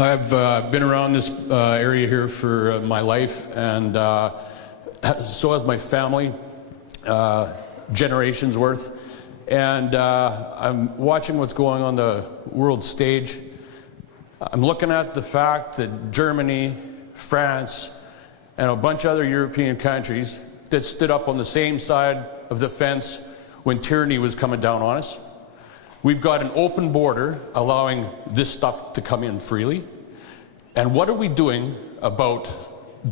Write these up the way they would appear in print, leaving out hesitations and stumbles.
I've been around this area here for my life, and so has my family, generations worth. And I'm watching what's going on the world stage. I'm looking at the fact that Germany, France, and a bunch of other European countries that stood up on the same side of the fence when tyranny was coming down on us. We've got an open border allowing this stuff to come in freely. And what are we doing about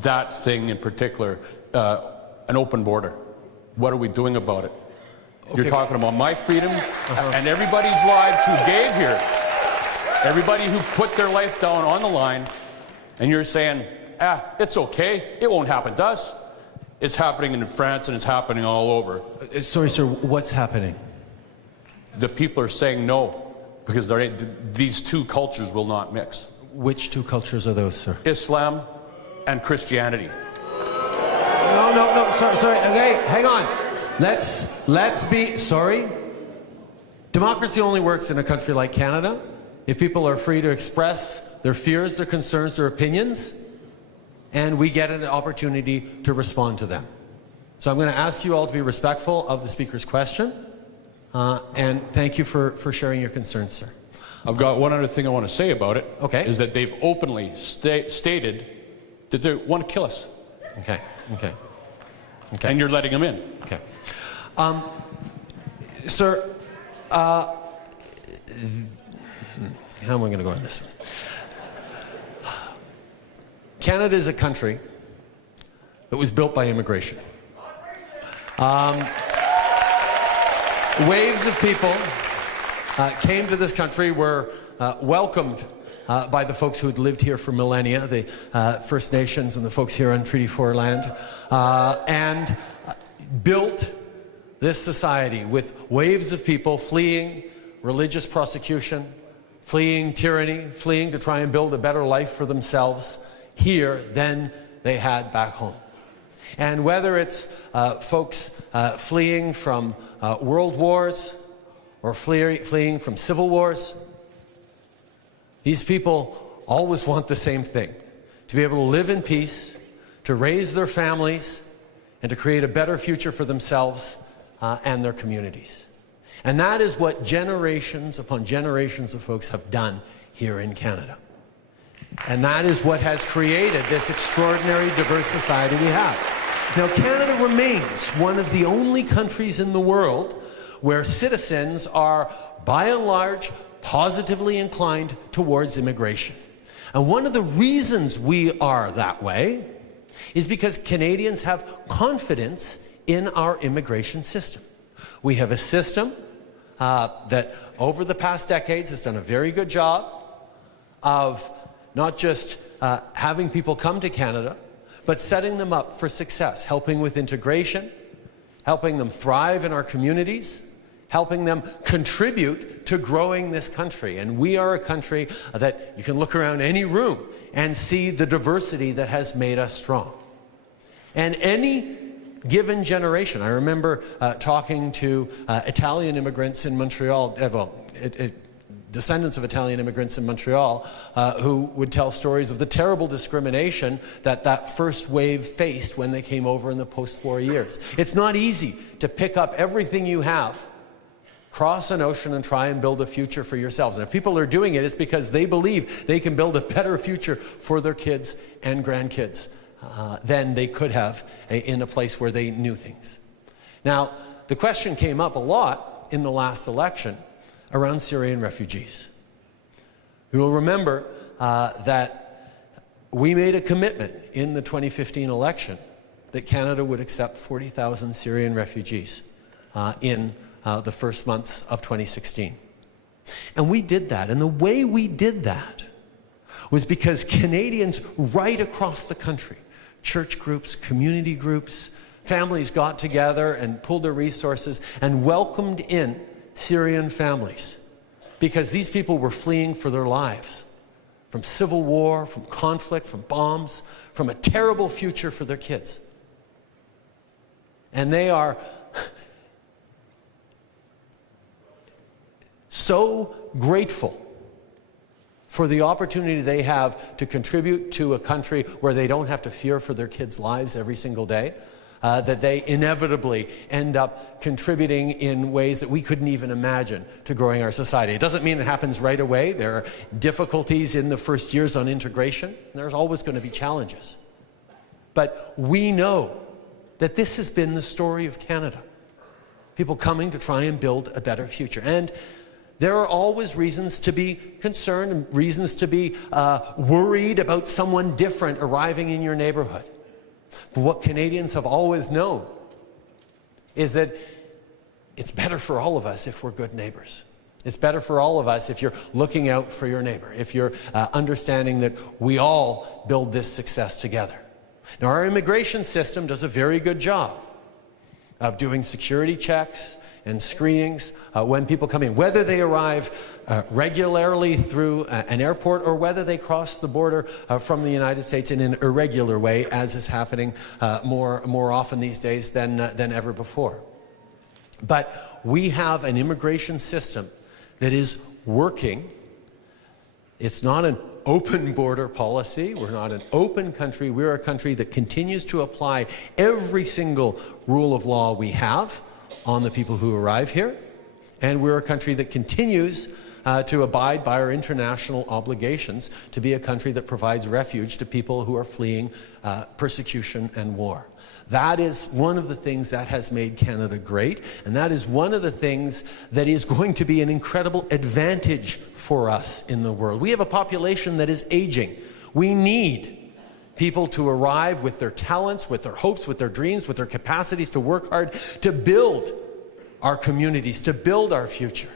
that thing in particular, an open border? What are we doing about it? Okay. You're talking about my freedom and everybody's lives who gave here, everybody who put their life down on the line, and you're saying, it's okay, it won't happen to us. It's happening in France and it's happening all over. Sorry, sir, what's happening? The people are saying no, because these two cultures will not mix. Which two cultures are those, sir? Islam and Christianity. No, sorry, okay, hang on. Let's be, sorry. Democracy only works in a country like Canada if people are free to express their fears, their concerns, their opinions, and we get an opportunity to respond to them. So I'm going to ask you all to be respectful of the speaker's question, and thank you for sharing your concerns, sir. I've got one other thing I want to say about it. Okay. Is that they've openly stated that they want to kill us. Okay. And you're letting them in. Okay. Sir, how am I going to go on this one? Canada is a country that was built by immigration. Waves of people came to this country, were welcomed by the folks who had lived here for millennia, the First Nations and the folks here on Treaty 4 land, and built this society with waves of people fleeing religious persecution, fleeing tyranny, fleeing to try and build a better life for themselves here than they had back home. And whether it's folks fleeing from world wars or fleeing from civil wars, these people always want the same thing: to be able to live in peace, to raise their families, and to create a better future for themselves and their communities. And that is what generations upon generations of folks have done here in Canada. And that is what has created this extraordinary diverse society we have. Now, Canada remains one of the only countries in the world where citizens are, by and large, positively inclined towards immigration. And one of the reasons we are that way is because Canadians have confidence in our immigration system. We have a system that over the past decades has done a very good job of not just having people come to Canada, but setting them up for success, helping with integration, helping them thrive in our communities, helping them contribute to growing this country. And we are a country that you can look around any room and see the diversity that has made us strong. And any given generation, I remember talking to Italian immigrants in Montreal, descendants of Italian immigrants in Montreal, who would tell stories of the terrible discrimination that first wave faced when they came over in the post-war years. It's not easy to pick up everything you have, cross an ocean, and try and build a future for yourselves. And if people are doing it, it's because they believe they can build a better future for their kids and grandkids than they could have in a place where they knew things. Now, the question came up a lot in the last election around Syrian refugees. You will remember that we made a commitment in the 2015 election that Canada would accept 40,000 Syrian refugees in the first months of 2016. And we did that. And the way we did that was because Canadians right across the country, church groups, community groups, families got together and pulled their resources and welcomed in Syrian families, because these people were fleeing for their lives from civil war, from conflict, from bombs, from a terrible future for their kids. And they are so grateful for the opportunity they have to contribute to a country where they don't have to fear for their kids' lives every single day, that they inevitably end up contributing in ways that we couldn't even imagine to growing our society. It doesn't mean it happens right away. There are difficulties in the first years on integration, and there's always going to be challenges. But we know that this has been the story of Canada. People coming to try and build a better future. And there are always reasons to be concerned and reasons to be worried about someone different arriving in your neighborhood. But what Canadians have always known is that it's better for all of us if we're good neighbors. It's better for all of us if you're looking out for your neighbor, if you're understanding that we all build this success together. Now, our immigration system does a very good job of doing security checks and screenings when people come in, whether they arrive regularly through an airport or whether they cross the border from the United States in an irregular way, as is happening more often these days than ever before. But we have an immigration system that is working. It's not an open border policy. We're not an open country. We're a country that continues to apply every single rule of law we have on the people who arrive here. And we're a country that continues to abide by our international obligations to be a country that provides refuge to people who are fleeing persecution and war. That is one of the things that has made Canada great, and that is one of the things that is going to be an incredible advantage for us in the world. We have a population that is aging. We need people to arrive with their talents, with their hopes, with their dreams, with their capacities to work hard, to build our communities, to build our future.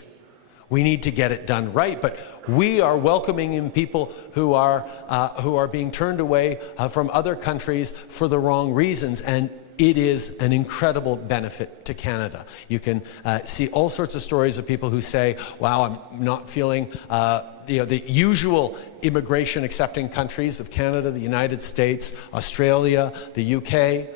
We need to get it done right, but we are welcoming in people who are being turned away from other countries for the wrong reasons, and it is an incredible benefit to Canada. You can see all sorts of stories of people who say, wow, I'm not feeling the usual immigration accepting countries of Canada, the United States, Australia, the UK.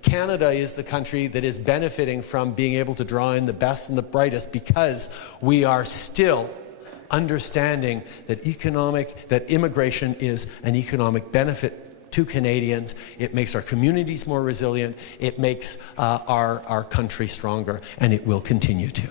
Canada is the country that is benefiting from being able to draw in the best and the brightest because we are still understanding that immigration is an economic benefit to Canadians. It makes our communities more resilient. It makes our country stronger, and it will continue to.